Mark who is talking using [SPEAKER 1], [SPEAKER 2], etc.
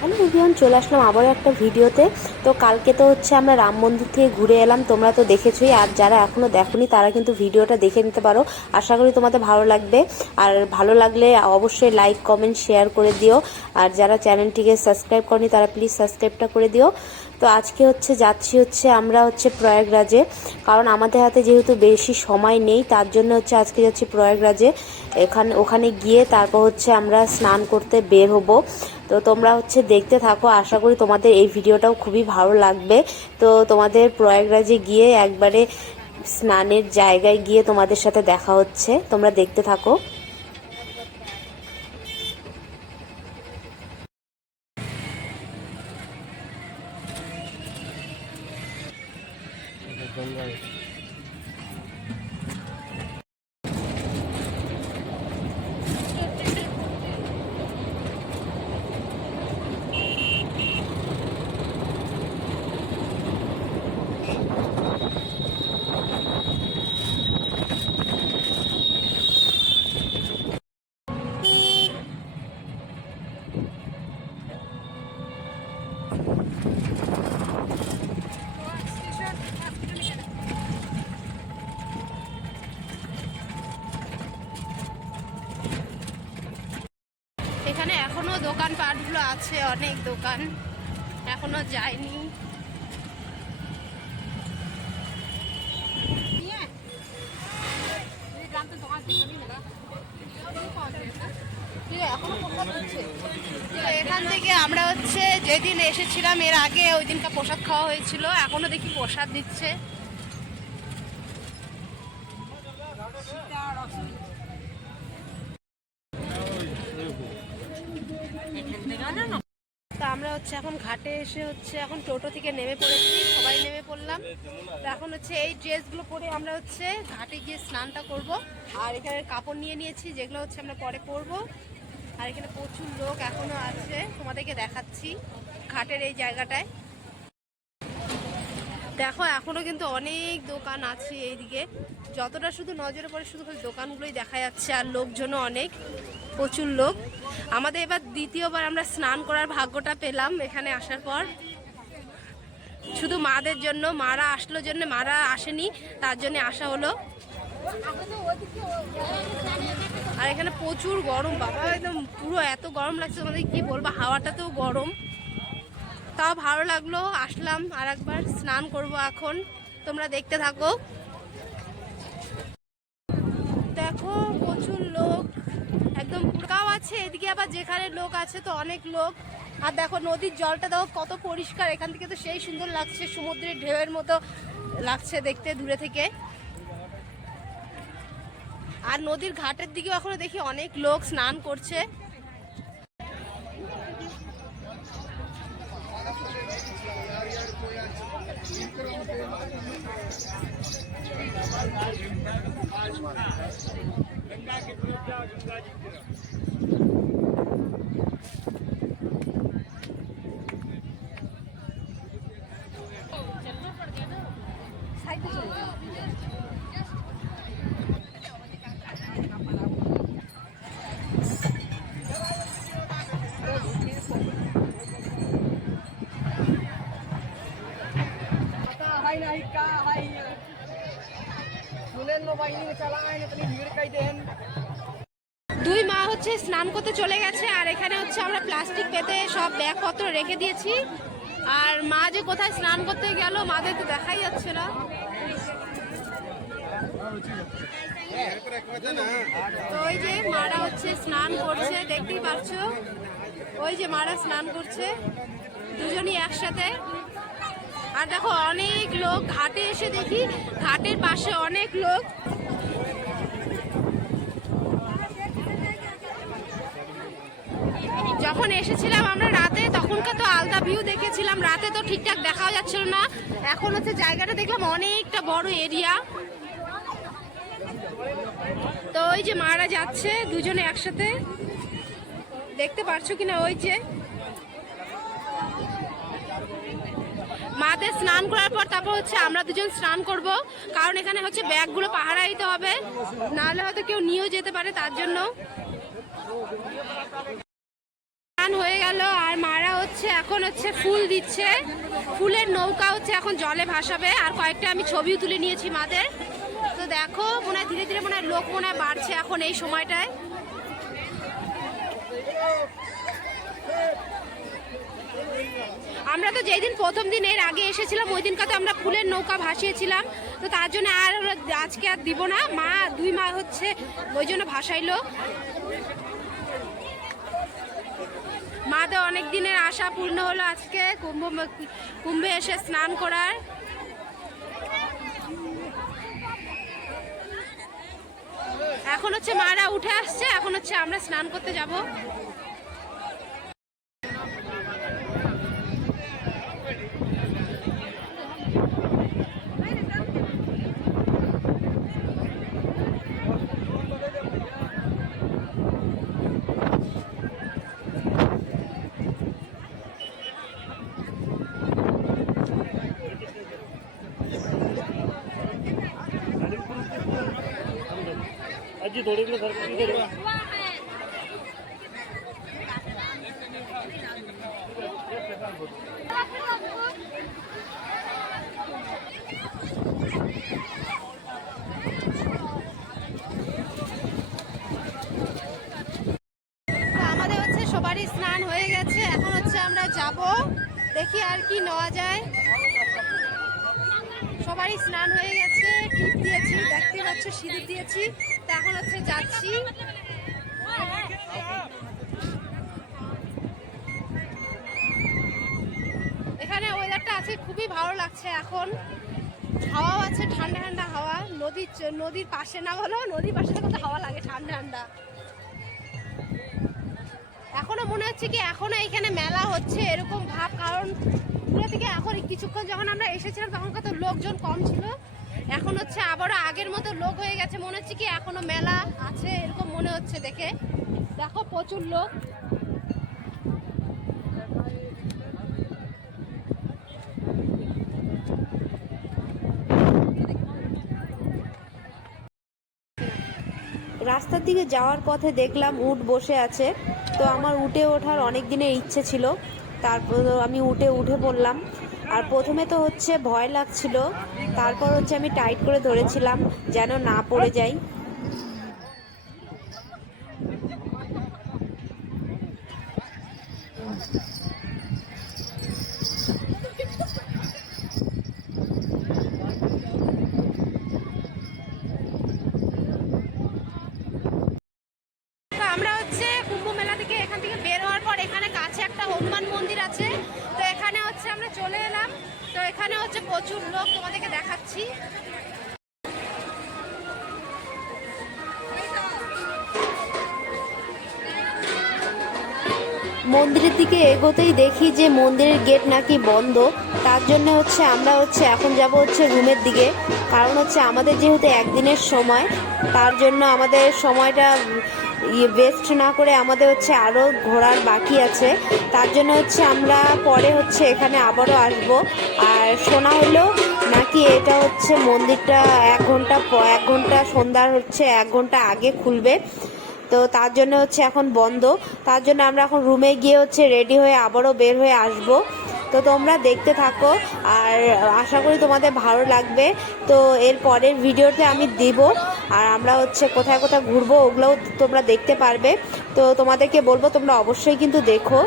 [SPEAKER 1] Hello Vivian চলে আসলাম আবারও একটা ভিডিওতে। তো কালকে তো হচ্ছে আমরা রাম মন্দির থেকে ঘুরে এলাম, তোমরা তো দেখেছোই। আর যারা এখনও দেখোনি, তারা কিন্তু ভিডিওটা দেখে নিতে পারো। আশা করি তোমাদের ভালো লাগবে। আর ভালো লাগলে অবশ্যই লাইক কমেন্ট শেয়ার করে দিও। আর যারা চ্যানেলটিকে সাবস্ক্রাইব করনি, তারা প্লিজ সাবস্ক্রাইবটা করে দিও। তো আজকে হচ্ছে যাচ্ছি হচ্ছে আমরা হচ্ছে প্রয়াগরাজে। কারণ আমাদের হাতে যেহেতু বেশি সময় নেই, তার জন্য হচ্ছে আজকে যাচ্ছি প্রয়াগরাজে। এখানে ওখানে গিয়ে তারপর হচ্ছে আমরা স্নান করতে বের হব। তো তোমরা হচ্ছে দেখতে থাকো। আশা করি তোমাদের এই ভিডিওটাও খুবই ভালো লাগবে। তো তোমাদের প্রয়াগরাজে গিয়ে একবারে স্নানের জায়গায় গিয়ে তোমাদের সাথে দেখা হচ্ছে। তোমরা দেখতে থাকো।
[SPEAKER 2] এখনও দোকান পাটগুলো আছে, অনেক দোকান। এখনও যায়নি। এখান থেকে আমরা হচ্ছে যেদিন এসেছিলাম, এর আগে ওই দিনটা প্রসাদ খাওয়া হয়েছিল। এখনও দেখি প্রসাদ দিচ্ছে। তো আমরা হচ্ছে এখন ঘাটে এসে হচ্ছে এখন টোটো থেকে নেমে পড়েছি, সবাই নেমে পড়লাম। এখন হচ্ছে এই ড্রেসগুলো পরে আমরা হচ্ছে ঘাটে গিয়ে স্নানটা করব। আর এখানে কাপড় নিয়ে নিয়েছি, যেগুলো হচ্ছে আমরা পরে পরবো। আর এখানে প্রচুর লোক এখনও আছে, তোমাদেরকে দেখাচ্ছি ঘাটের এই জায়গাটায়। দেখো, এখনও কিন্তু অনেক দোকান আছে এইদিকে। যতটা শুধু নজরে পড়ে শুধু দোকানগুলোই দেখা যাচ্ছে, আর লোকজনও অনেক। প্রচুর লোক। আমাদের এবার দ্বিতীয়বার আমরা স্নান করার ভাগ্যটা পেলাম এখানে আসার পর। শুধু মাদের জন্য, মারা আসলো জন্য, মারা আসেনি, তার জন্য আসা হলো। আর এখানে প্রচুর গরম, বাবা, একদম পুরো এত গরম লাগছে, তোমাদের কি বলব হাওয়াটা তো গরম। তাও ভালো লাগল, আসলাম আর একবার স্নান করব এখন, তোমরা দেখতে থাকো। দেখো, প্রচুর লোক। একদম পুরকাও আছে, এদিকে আবার যেখানে লোক আছে তো অনেক লোক। আর দেখো নদীর জলটা দেখো কত পরিষ্কার, এখান থেকে তো সেই সুন্দর লাগছে, সমুদ্রের ঢেউয়ের মতো লাগছে দেখতে দূরে থেকে। আর নদীর ঘাটের দিকেও এখনও দেখি অনেক লোক স্নান করছে।
[SPEAKER 3] ગંગા
[SPEAKER 2] કે ગંગાજી হচ্ছে, স্নান করতে চলে গেছে, আর এখানে হচ্ছে আমরা প্লাস্টিক পেতে সব ব্যাগপত্র রেখে দিয়েছি। আর মা যে কোথায় স্নান করতে গেল, মাদের তো দেখাই যাচ্ছে না। তো ওই যে মারা হচ্ছে, স্নান করছে, দেখতেই পাচ্ছ? ওই যে মারা স্নান করছে, দুজনই একসাথে। আর দেখো, অনেক লোক, ঘাটে এসে দেখি, ঘাটের পাশে অনেক লোক। যখন এসেছিলাম আমরা রাতে, তখনকার তো আলাদা ভিউ দেখেছিলাম। রাতে তো ঠিকঠাক দেখাও যাচ্ছিল না। এখন হচ্ছে জায়গাটা দেখলাম অনেকটা বড় এরিয়া তো ওই যে মারা যাচ্ছে, দুজনে একসাথে। দেখতে পারছ কিনা ওই যে? মাদের স্নান করার পর তারপর হচ্ছে আমরা দুজন স্নান করব। কারণ এখানে হচ্ছে ব্যাগগুলো পাহারা দিতে হবে। নাহলে হয়তো কেউ নিয়েও যেতে পারে তার জন্য। স্নান হয়ে গেল আর মারা হচ্ছে, এখন হচ্ছে ফুল দিচ্ছে। ফুলের নৌকা হচ্ছে এখন জলে ভাসাবে। আর কয়েকটা আমি ছবিও তুলে নিয়েছি মাদের। তো দেখো, মনে হয় ধীরে ধীরে মনে হয় লোক মনে হয় বাড়ছে এখন এই সময়টায়। আমরা তো যেদিন প্রথম দিন এর আগে এসেছিলাম, ওই দিনকাতে আমরা ফুলের নৌকা ভাসিয়েছিলাম। তো তার জন্য আর আজকে আর দিব না। মা দুই মা হচ্ছে, ওই জন্য ভাসাইলো। মাদের অনেক দিনের আশা পূর্ণ হলো আজকে। কুম্ভ কুম্ভে এসে স্নান করার। এখন হচ্ছে মারা উঠে আসছে, এখন হচ্ছে আমরা স্নান করতে যাব।
[SPEAKER 4] কিছু ধরে
[SPEAKER 2] গেলে আমাদের হচ্ছে সবারই স্নান হয়ে গেছে, এখন হচ্ছে আমরা যাব। দেখি আর কি নেওয়া যায়। সবারই স্নান হয়ে গেছে, টিপ দিয়েছি, দেখতে পাচ্ছ, সিঁদুর দিয়েছি। এখন হচ্ছে যাচ্ছি। এখানে ওয়েদারটা আছে, খুবই ভালো লাগছে এখন। হাওয়াও আছে, ঠান্ডা ঠান্ডা হাওয়া। নদীর নদীর পাশে না হলেও নদীর পাশে তো হাওয়া লাগে, ঠান্ডা ঠান্ডা। এখনও মনে হচ্ছে কি এখনও এখানে মেলা হচ্ছে এরকম ভাব, কারণ পুরো থেকে এখন কিছুক্ষণ যখন আমরা এসেছিলাম তখন কত লোকজন কম ছিল। এখন হচ্ছে আবারও আগের মতো লোক হয়ে গেছে, মনে হচ্ছে কি এখনও মেলা আছে এরকম মনে হচ্ছে দেখে। দেখো প্রচুর লোক।
[SPEAKER 1] রাস্তার দিকে যাওয়ার পথে দেখলাম উট বসে আছে। তো আমার উঠে ওঠার অনেক দিনের ইচ্ছে ছিল। তারপর আমি উঠে উঠে পড়লাম। আর প্রথমে তো হচ্ছে ভয় লাগছিল। তারপর হচ্ছে আমি টাইট করে ধরেছিলাম যেন না পড়ে যাই
[SPEAKER 2] তো আমরা হচ্ছে কুম্ভ মেলা থেকে এখান থেকে বের হওয়ার পর এখানে কাছে একটা হনুমান মন্দির আছে তো এখানে হচ্ছে আমরা চলে এলাম তো এখানে হচ্ছে প্রচুর লোক তোমাদেরকে দেখাচ্ছি।
[SPEAKER 1] মন্দিরের দিকে এগোতেই দেখি যে মন্দিরের গেট নাকি বন্ধ। তার জন্য হচ্ছে আমরা হচ্ছে এখন যাব হচ্ছে রুমের দিকে। কারণ হচ্ছে আমাদের যেহেতু একদিনের সময়, তার জন্য আমাদের সময়টা ইয়ে ওয়েস্ট না করে আমাদের হচ্ছে আরও ঘোরার বাকি আছে। তার জন্য হচ্ছে আমরা পরে হচ্ছে এখানে আবারও আসব। আর শোনা হলো নাকি এটা হচ্ছে মন্দিরটা এক ঘণ্টা এক ঘণ্টা সন্ধ্যার হচ্ছে এক ঘণ্টা আগে খুলবে। তো তার জন্য হচ্ছে এখন বন্ধ। তার জন্য আমরা এখন রুমে গিয়ে হচ্ছে রেডি হয়ে আবারও বের হয়ে আসব। তো তোমরা দেখতে থাকো। আর আশা করি তোমাদের ভালো লাগবে। তো এর পরের ভিডিওতে আমি দিব। আর আমরা হচ্ছে কোথায় কোথায় ঘুরবো ওগুলোও তোমরা দেখতে পারবে। তো তোমাদেরকে বলব তোমরা অবশ্যই কিন্তু দেখো।